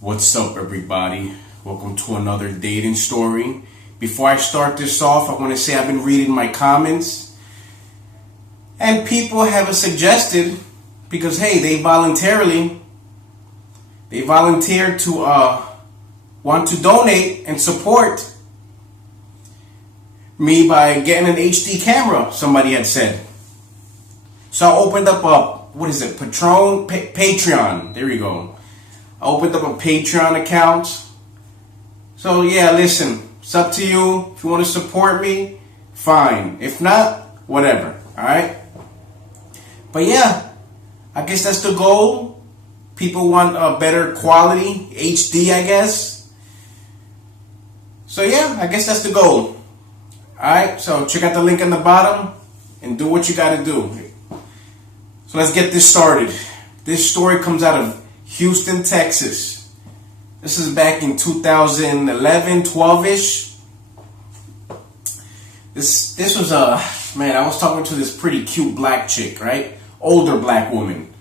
What's up, everybody? Welcome to another dating story. Before I start this off, I want to say I've been reading my comments, and people have suggested, because hey, they volunteered to want to donate and support me by getting an HD camera, somebody had said. So I opened up Patreon. There we go. I opened up a Patreon account. So yeah, listen, it's up to you. If you want to support me, fine. If not, whatever. Alright? But yeah, I guess that's the goal. People want a better quality, HD, I guess. So yeah, I guess that's the goal. Alright, so check out the link in the bottom and do what you gotta do. So let's get this started. This story comes out of Houston, Texas. This is back in 2011, 12-ish. This was man, I was talking to this pretty cute black chick, right? Older black woman.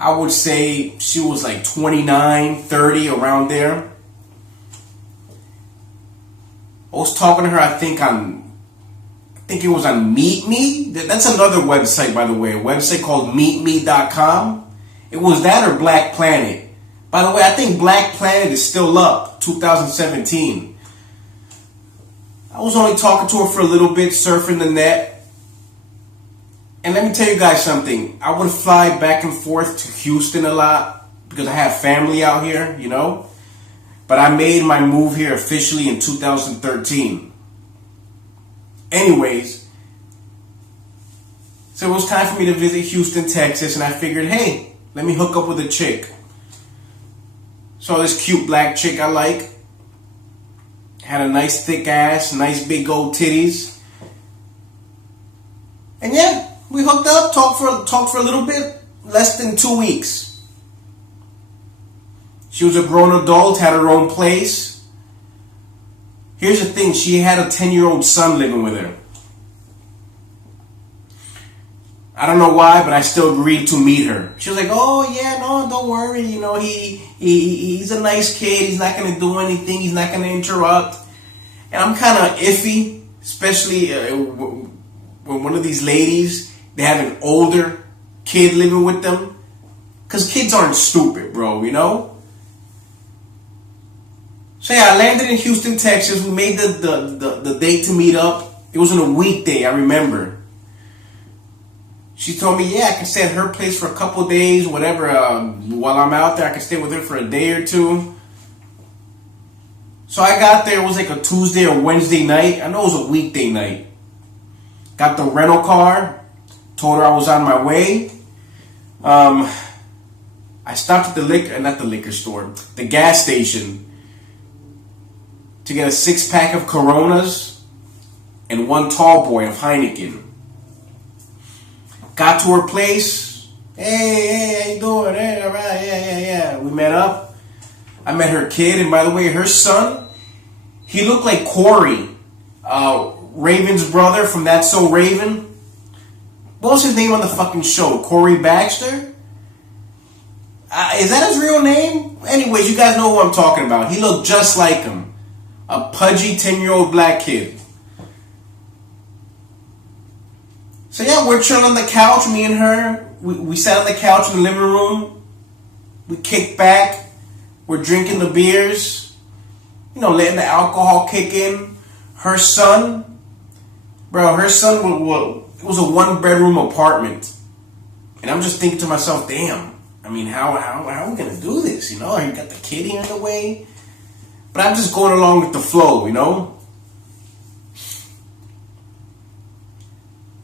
I would say she was like 29, 30, around there. I was talking to her, I think it was on Meet Me. That's another website, by the way. A website called meetme.com. It was that or Black Planet. By the way, I think Black Planet is still up, 2017. I was only talking to her for a little bit, surfing the net. And let me tell you guys something. I would fly back and forth to Houston a lot because I have family out here, you know. But I made my move here officially in 2013. Anyways, so it was time for me to visit Houston, Texas, and I figured, hey, let me hook up with a chick. Saw this cute black chick I like. Had a nice thick ass, nice big old titties. And yeah, we hooked up, talked for a little bit, less than 2 weeks. She was a grown adult, had her own place. Here's the thing, she had a 10-year-old son living with her. I don't know why, but I still agreed to meet her. She was like, oh yeah, no, don't worry, you know, he's a nice kid, he's not going to do anything, he's not going to interrupt. And I'm kind of iffy, especially when one of these ladies, they have an older kid living with them. Because kids aren't stupid, bro, you know? So yeah, I landed in Houston, Texas. We made the date to meet up. It was on a weekday, I remember. She told me, yeah, I can stay at her place for a couple days, whatever. While I'm out there, I can stay with her for a day or two. So I got there. It was like a Tuesday or Wednesday night. I know it was a weekday night. Got the rental car. Told her I was on my way. I stopped at the gas station, to get a 6-pack of Coronas and 1 tall boy of Heineken. Got to her place. Hey, how you doing? Hey, all right, yeah. We met up. I met her kid, and by the way, her son, he looked like Corey, Raven's brother from That's So Raven. What was his name on the fucking show? Corey Baxter? Is that his real name? Anyways, you guys know who I'm talking about. He looked just like him. A pudgy 10-year-old black kid. So yeah, we're chilling on the couch, me and her. We sat on the couch in the living room. We kicked back. We're drinking the beers. You know, letting the alcohol kick in. Her son, it was a 1-bedroom apartment. And I'm just thinking to myself, damn, I mean, how are we going to do this? You know, you got the kid in the way. But I'm just going along with the flow, you know.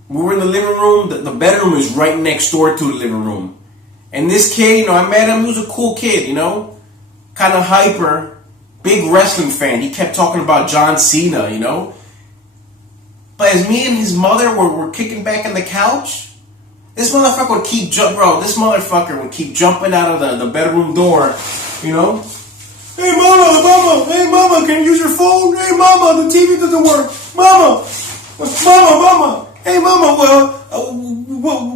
We were in the living room. The bedroom is right next door to the living room. And this kid, you know, I met him. He was a cool kid, you know. Kind of hyper. Big wrestling fan. He kept talking about John Cena, you know. But as me and his mother were kicking back on the couch, this motherfucker would keep jumping out of the bedroom door, you know. Hey, mama, can you use your phone? Hey, mama, the TV doesn't work. Mama. Hey, mama,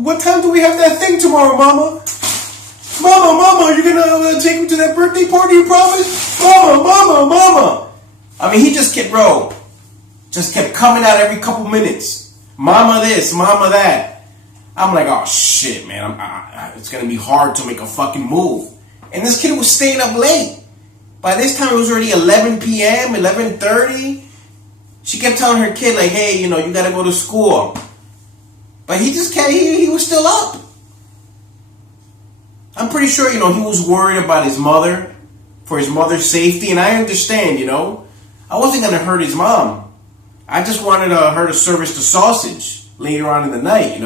what time do we have that thing tomorrow, mama? Mama, you're gonna take me to that birthday party, you promise? Mama. I mean, he just kept coming out every couple minutes. Mama this, mama that. I'm like, oh shit, man. It's gonna be hard to make a fucking move. And this kid was staying up late. By this time, it was already 11 p.m., 11:30. She kept telling her kid, like, hey, you gotta go to school. But he just can't, he was still up. I'm pretty sure, he was worried about his mother, for his mother's safety, and I understand, I wasn't going to hurt his mom. I just wanted her to service the sausage later on in the night,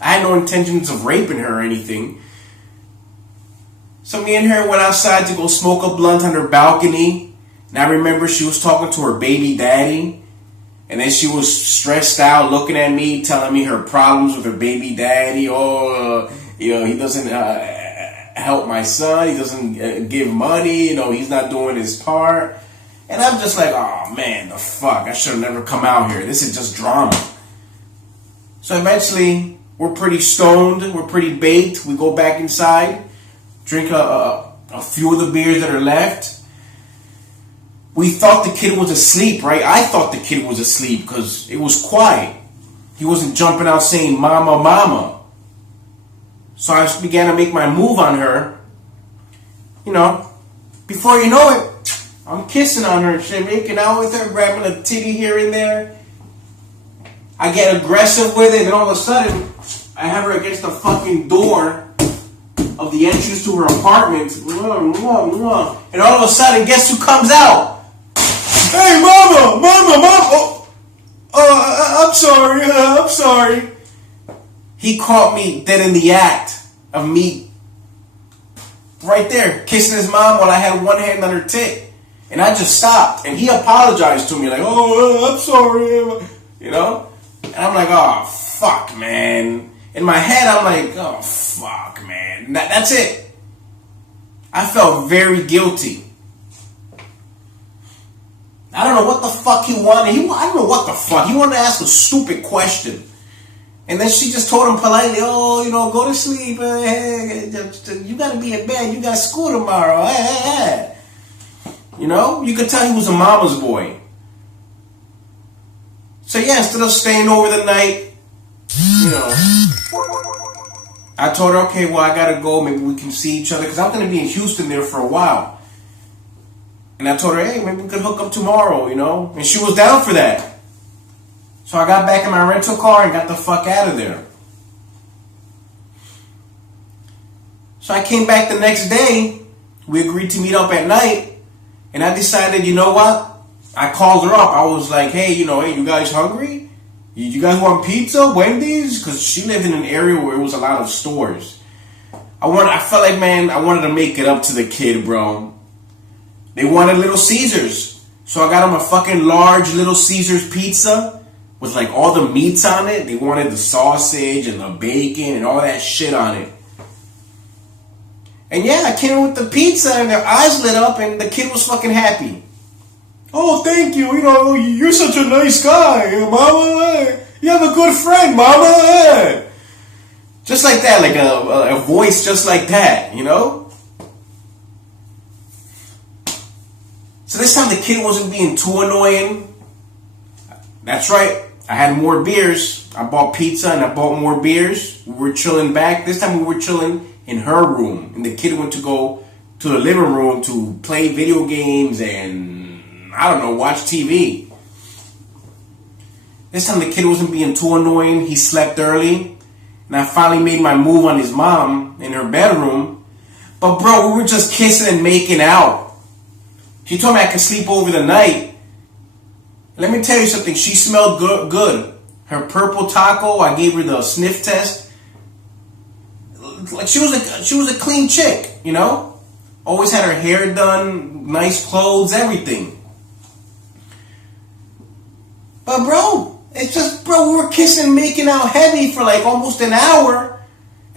I had no intentions of raping her or anything. So me and her went outside to go smoke a blunt on her balcony, and I remember she was talking to her baby daddy, and then she was stressed out looking at me, telling me her problems with her baby daddy. He doesn't help my son. He doesn't give money. He's not doing his part. And I'm just like, oh man, the fuck. I should have never come out here. This is just drama. So eventually, we're pretty stoned. We're pretty baked. We go back inside, drink a few of the beers that are left. We thought the kid was asleep, right? I thought the kid was asleep because it was quiet. He wasn't jumping out saying, mama. So I began to make my move on her. Before you know it, I'm kissing on her and shit, making out with her, grabbing a titty here and there. I get aggressive with it, and all of a sudden, I have her against the fucking door of the entrance to her apartment. And all of a sudden, guess who comes out? Hey, mama. I'm sorry. He caught me dead in the act of me right there kissing his mom while I had one hand on her tit. And I just stopped. And he apologized to me like, oh, I'm sorry. And I'm like, oh, fuck, man. In my head, I'm like, oh, fuck, man. That's it. I felt very guilty. I don't know what the fuck he wanted. I don't know what the fuck. He wanted to ask a stupid question. And then she just told him politely, oh, go to sleep. Hey, you got to be in bed. You got school tomorrow. Hey. You could tell he was a mama's boy. So yeah, instead of staying over the night, I told her, okay, well, I got to go. Maybe we can see each other. Because I'm going to be in Houston there for a while. And I told her, hey, maybe we could hook up tomorrow, And she was down for that. So I got back in my rental car and got the fuck out of there. So I came back the next day. We agreed to meet up at night. And I decided, you know what? I called her up. I was like, hey, you guys hungry? You guys want pizza? Wendy's? Because she lived in an area where it was a lot of stores. I felt like, man, I wanted to make it up to the kid, bro. They wanted Little Caesars. So I got them a fucking large Little Caesars pizza with like all the meats on it. They wanted the sausage and the bacon and all that shit on it. And yeah, I came in with the pizza and their eyes lit up and the kid was fucking happy. Oh, thank you. You're such a nice guy, mama. You have a good friend, mama. Just like that, like a voice just like that, So this time the kid wasn't being too annoying. That's right. I had more beers. I bought pizza and I bought more beers. We were chilling back. This time we were chilling in her room. And the kid went to go to the living room to play video games and, I don't know, watch TV. This time the kid wasn't being too annoying. He slept early. And I finally made my move on his mom in her bedroom. But bro, we were just kissing and making out. She told me I could sleep over the night. Let me tell you something. She smelled good. Her purple taco, I gave her the sniff test. Like she was a clean chick, Always had her hair done, nice clothes, everything. But bro, we were kissing, making out heavy for like almost an hour.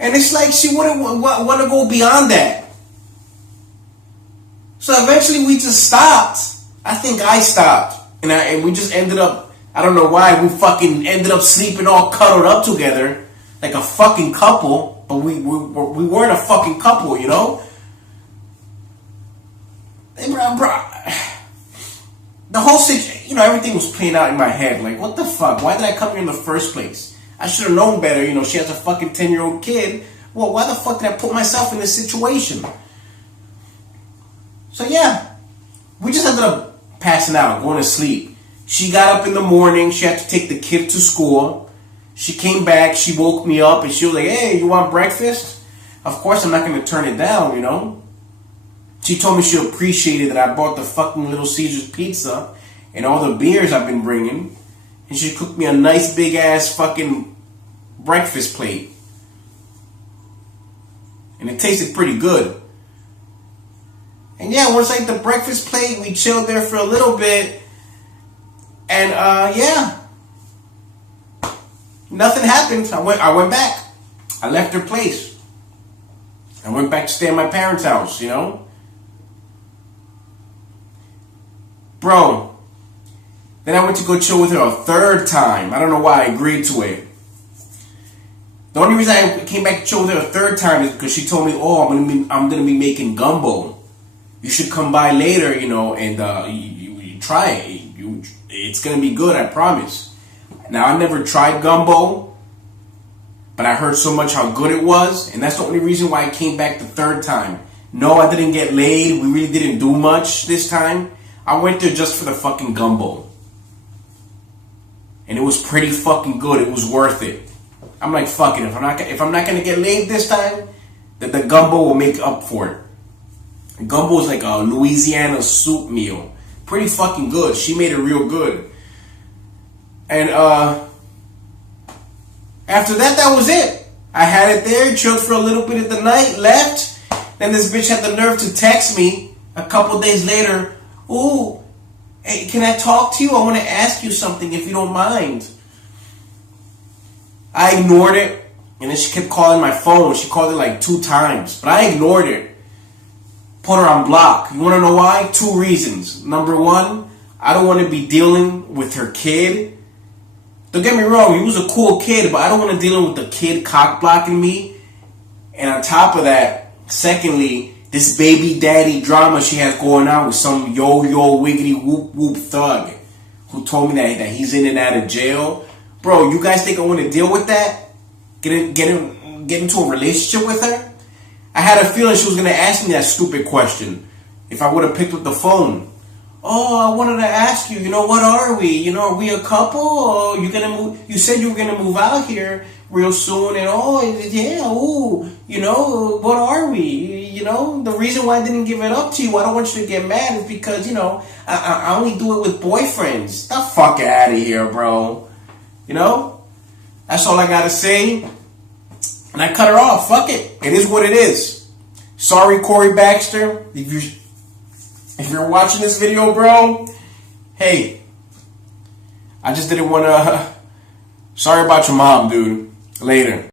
And it's like she wouldn't want to go beyond that. So eventually we just stopped. I think I stopped. And we just ended up, I don't know why, we fucking ended up sleeping all cuddled up together like a fucking couple. but we weren't a fucking couple, you know. And bro, the whole situation, you know, everything was playing out in my head. Like, what the fuck? Why did I come here in the first place? I should have known better. You know, she has a fucking 10-year-old kid. Well, why the fuck did I put myself in this situation? So yeah, we just ended up passing out, going to sleep. She got up in the morning. She had to take the kid to school. She came back. She woke me up and she was like, hey, you want breakfast? Of course, I'm not going to turn it down, you know. She told me she appreciated that I bought the fucking Little Caesars pizza and all the beers I've been bringing. And she cooked me a nice big ass fucking breakfast plate. And it tasted pretty good. And yeah, once I ate the breakfast plate, we chilled there for a little bit. And yeah, nothing happened. I went back. I left her place. I went back to stay at my parents' house, you know. Bro, then I went to go chill with her a third time. I don't know why I agreed to it. The only reason I came back to chill with her a third time is because she told me, oh, I'm gonna be making gumbo. You should come by later, you know, and you try it. It's gonna be good, I promise. Now, I never tried gumbo, but I heard so much how good it was, and that's the only reason why I came back the third time. No, I didn't get laid. We really didn't do much this time. I went there just for the fucking gumbo. And it was pretty fucking good. It was worth it. I'm like, fuck it. If I'm not gonna get laid this time, then the gumbo will make up for it. And gumbo is like a Louisiana soup meal. Pretty fucking good. She made it real good. And after that, that was it. I had it there, chilled for a little bit of the night, left. Then this bitch had the nerve to text me a couple days later. Ooh, hey, can I talk to you? I want to ask you something if you don't mind. I ignored it, and then she kept calling my phone. She called it like 2 times, but I ignored it. Put her on block. You want to know why? 2 reasons. Number 1, I don't want to be dealing with her kid. Don't get me wrong, he was a cool kid, but I don't want to deal with the kid cock blocking me. And on top of that, secondly, this baby daddy drama she has going on with some yo-yo wiggity whoop whoop thug who told me that he's in and out of jail. Bro, you guys think I want to deal with that? Get into a relationship with her? I had a feeling she was going to ask me that stupid question if I would have picked up the phone. Oh, I wanted to ask you, you know, what are we? You know, are we a couple? Or you gonna move? You said you were gonna move out here real soon, and oh, yeah, ooh, you know, what are we? You know, the reason why I didn't give it up to you, I don't want you to get mad, is because, you know, I only do it with boyfriends. The fuck out of here, bro. You know, that's all I gotta say. And I cut her off. Fuck it. It is what it is. Sorry, Corey Baxter. If you're watching this video, bro, hey, I just didn't want to... Sorry about your mom, dude. Later.